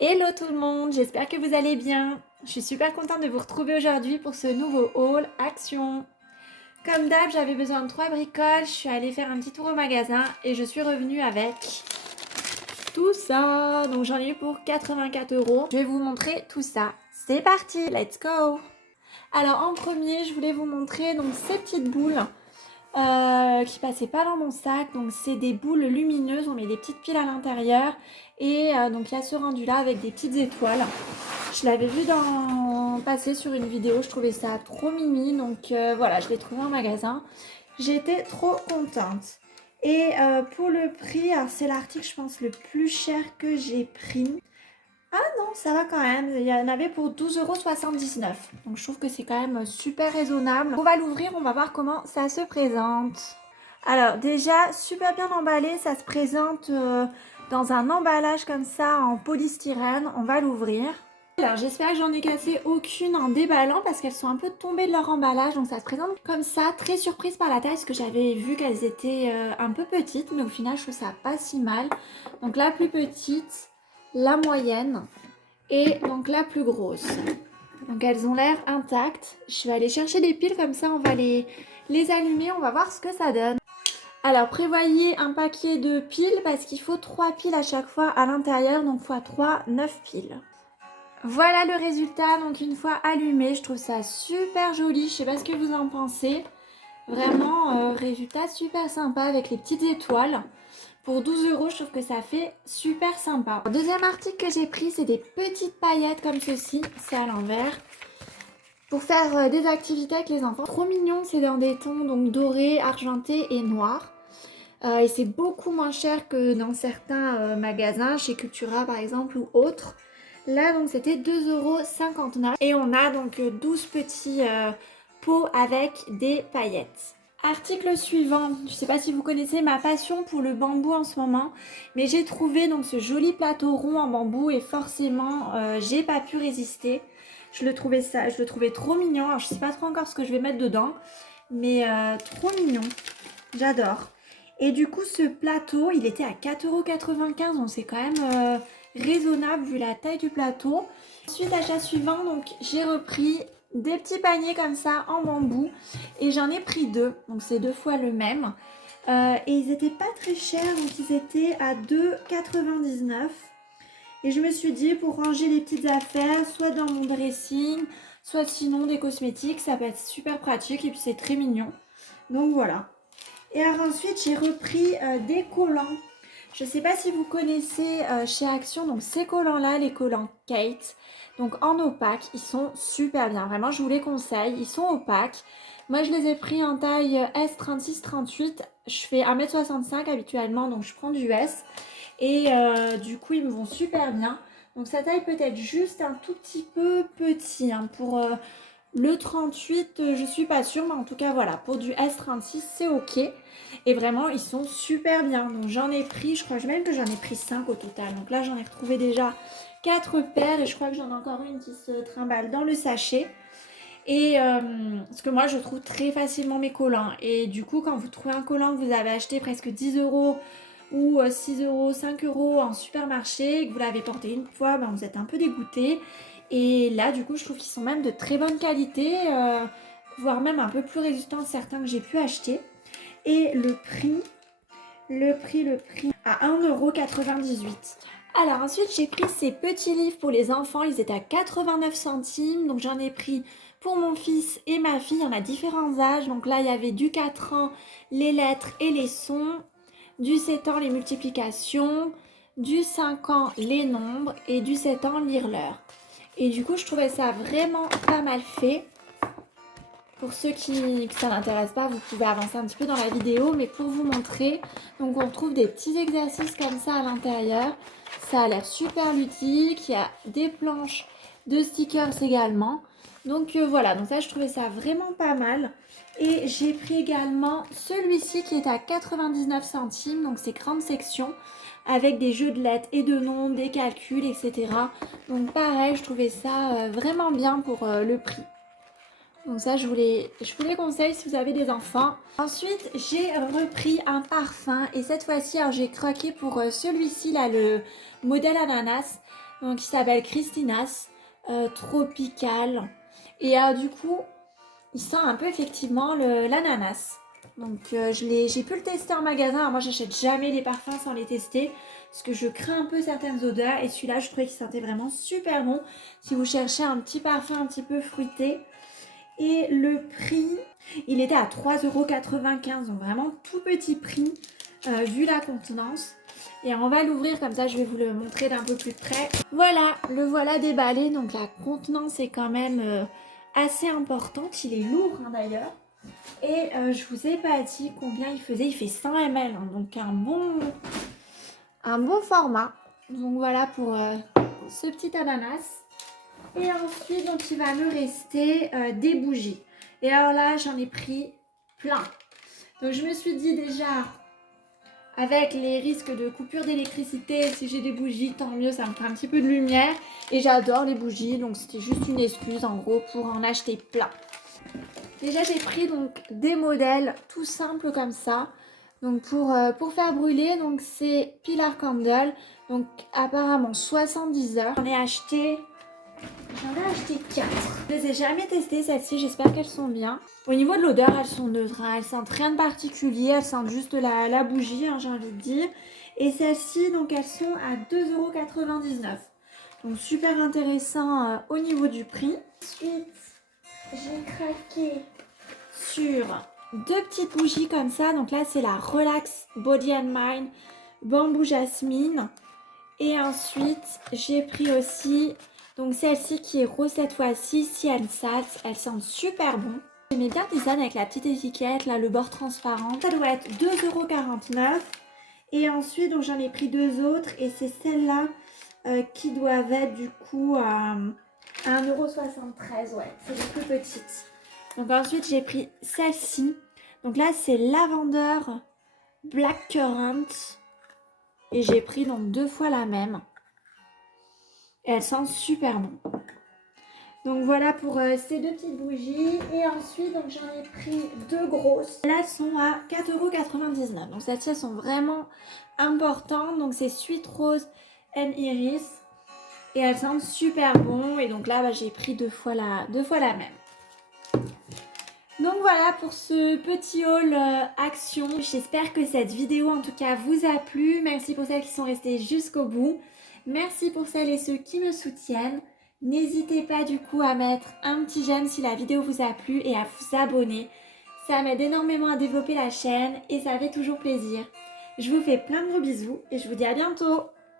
Hello tout le monde, j'espère que vous allez bien. Je suis super contente de vous retrouver aujourd'hui pour ce nouveau haul Action. Comme d'hab, j'avais besoin de 3 bricoles, je suis allée faire un petit tour au magasin et je suis revenue avec tout ça. Donc j'en ai eu pour 84 euros. Je vais vous montrer tout ça. C'est parti, let's go. Alors en premier, je voulais vous montrer donc ces petites boules qui passaient pas dans mon sac. Donc c'est des boules lumineuses, on met des petites piles à l'intérieur et donc il y a ce rendu là avec des petites étoiles. Je l'avais vu passer sur une vidéo, je trouvais ça trop mimi, donc voilà, je l'ai trouvé en magasin. J'étais trop contente. Et pour le prix, alors c'est l'article je pense le plus cher que j'ai pris. Ah non, ça va quand même, il y en avait pour 12,79 €. Donc je trouve que c'est quand même super raisonnable. On va l'ouvrir, on va voir comment ça se présente. Alors déjà, super bien emballé, ça se présente dans un emballage comme ça en polystyrène. On va l'ouvrir. Alors j'espère que j'en ai cassé aucune en déballant parce qu'elles sont un peu tombées de leur emballage. Donc ça se présente comme ça, très surprise par la taille parce que j'avais vu qu'elles étaient un peu petites. Mais au final, je trouve ça pas si mal. Donc la plus petite, la moyenne et donc la plus grosse. Donc elles ont l'air intactes. Je vais aller chercher des piles comme ça, on va les allumer, on va voir ce que ça donne. Alors prévoyez un paquet de piles parce qu'il faut 3 piles à chaque fois à l'intérieur, donc x 3, 9 piles. Voilà le résultat, donc une fois allumé, je trouve ça super joli, je sais pas ce que vous en pensez. Vraiment, résultat super sympa avec les petites étoiles. Pour 12 €, je trouve que ça fait super sympa. Le deuxième article que j'ai pris, c'est des petites paillettes comme ceci, c'est à l'envers. Pour faire des activités avec les enfants. Trop mignon, c'est dans des tons donc dorés, argentés et noirs. Et c'est beaucoup moins cher que dans certains magasins, chez Cultura par exemple ou autres. Là donc c'était 2,59 € et on a donc 12 petits pots avec des paillettes. Article suivant, je ne sais pas si vous connaissez ma passion pour le bambou en ce moment, mais j'ai trouvé donc ce joli plateau rond en bambou et forcément j'ai pas pu résister. Je le trouvais trop mignon. Alors je sais pas trop encore ce que je vais mettre dedans, mais trop mignon. J'adore. Et du coup, ce plateau, il était à 4,95 €, donc c'est quand même raisonnable vu la taille du plateau. Ensuite, achat suivant, donc j'ai repris des petits paniers comme ça en bambou et j'en ai pris deux, donc c'est 2 fois le même. Et ils étaient pas très chers, donc ils étaient à 2,99 €. Et je me suis dit, pour ranger les petites affaires, soit dans mon dressing, soit sinon des cosmétiques, ça peut être super pratique et puis c'est très mignon. Donc voilà. Et alors ensuite, j'ai repris des collants. Je ne sais pas si vous connaissez chez Action, donc ces collants-là, les collants Kate, donc en opaque, ils sont super bien. Vraiment, je vous les conseille. Ils sont opaques. Moi, je les ai pris en taille S36-38. Je fais 1,65 m habituellement, donc je prends du S. Et du coup, ils me vont super bien. Donc sa taille peut être juste un tout petit peu petit. Hein, pour le 38, je suis pas sûre. Mais en tout cas, voilà, pour du S36, c'est ok. Et vraiment, ils sont super bien. Donc j'en ai pris, je crois même que j'en ai pris 5 au total. Donc là, j'en ai retrouvé déjà 4 paires. Et je crois que j'en ai encore une qui se trimballe dans le sachet. Et parce que moi, je trouve très facilement mes collants. Et du coup, quand vous trouvez un collant que vous avez acheté presque 10 € ou 6 €, 5 € en supermarché, et que vous l'avez porté une fois, ben, vous êtes un peu dégoûté. Et là, du coup, je trouve qu'ils sont même de très bonne qualité, voire même un peu plus résistants que certains que j'ai pu acheter. Et le prix à 1,98 €. Alors ensuite, j'ai pris ces petits livres pour les enfants, ils étaient à 89 centimes, donc j'en ai pris pour mon fils et ma fille, il y en a différents âges. Donc là, il y avait du 4 ans, les lettres et les sons, du 7 ans, les multiplications, du 5 ans, les nombres et du 7 ans, lire l'heure. Et du coup, je trouvais ça vraiment pas mal fait. Pour ceux qui ça n'intéresse pas, vous pouvez avancer un petit peu dans la vidéo, mais pour vous montrer, donc on retrouve des petits exercices comme ça à l'intérieur. Ça a l'air super ludique, il y a des planches de stickers également. Donc voilà, donc ça je trouvais ça vraiment pas mal. Et j'ai pris également celui-ci qui est à 99 centimes, donc c'est grande section, avec des jeux de lettres et de nombres, des calculs, etc. Donc pareil, je trouvais ça vraiment bien pour le prix. Donc ça, je vous les conseille si vous avez des enfants. Ensuite, j'ai repris un parfum. Et cette fois-ci, alors j'ai craqué pour celui-ci, là, le modèle ananas. donc qui s'appelle Christina's Tropical. Et du coup, il sent un peu effectivement l'ananas. Donc j'ai pu le tester en magasin. Alors moi j'achète jamais les parfums sans les tester parce que je crains un peu certaines odeurs. Et celui-là je trouvais qu'il sentait vraiment super bon si vous cherchez un petit parfum un petit peu fruité. Et le prix, il était à 3,95 €, donc vraiment tout petit prix vu la contenance. Et on va l'ouvrir comme ça, je vais vous le montrer d'un peu plus près. Voilà, le voilà déballé, donc la contenance est quand même assez importante. Il est lourd hein, d'ailleurs. Et je vous ai pas dit combien il faisait. Il fait 100 ml, hein, donc un bon format. Donc voilà pour ce petit ananas. Et ensuite, donc, il va me rester des bougies. Et alors là, j'en ai pris plein. Donc je me suis dit déjà, avec les risques de coupure d'électricité, si j'ai des bougies, tant mieux, ça me fait un petit peu de lumière. Et j'adore les bougies, donc c'était juste une excuse en gros pour en acheter plein. Déjà j'ai pris donc des modèles tout simples comme ça. Donc pour faire brûler, donc c'est Pillar Candle. Donc apparemment 70 heures. J'en ai acheté 4. Je les ai jamais testées celles-ci, j'espère qu'elles sont bien. Au niveau de l'odeur, elles sont neutres, hein. Elles sentent rien de particulier, elles sentent juste la bougie, hein, j'ai envie de dire. Et celles-ci, donc elles sont à 2,99 €. Donc super intéressant au niveau du prix. Ensuite, j'ai craqué sur 2 petites bougies comme ça. Donc là, c'est la Relax Body and Mind Bambou Jasmine. Et ensuite, j'ai pris aussi donc celle-ci qui est rose cette fois-ci, Cyan Sats. Elles sentent super bon. J'aimais bien le design avec la petite étiquette, là, le bord transparent. Ça doit être 2,49 €. Et ensuite, donc j'en ai pris 2 autres. Et c'est celles-là qui doivent être du coup à 1,73 €. Ouais, c'est les plus petites. Donc ensuite, j'ai pris celle-ci. Donc là, c'est Lavender Blackcurrant. Et j'ai pris donc 2 fois la même. Et elles sentent super bon. Donc voilà pour ces 2 petites bougies. Et ensuite, donc j'en ai pris 2 grosses. Là, elles sont à 4,99 €. Donc celles-ci, elles sont vraiment importantes. Donc c'est Sweet Rose and Iris. Et elles sentent super bon. Et donc là, bah, j'ai pris 2 fois la même. Donc voilà pour ce petit haul action. J'espère que cette vidéo en tout cas vous a plu. Merci pour celles qui sont restées jusqu'au bout. Merci pour celles et ceux qui me soutiennent. N'hésitez pas du coup à mettre un petit j'aime si la vidéo vous a plu et à vous abonner. Ça m'aide énormément à développer la chaîne et ça fait toujours plaisir. Je vous fais plein de gros bisous et je vous dis à bientôt.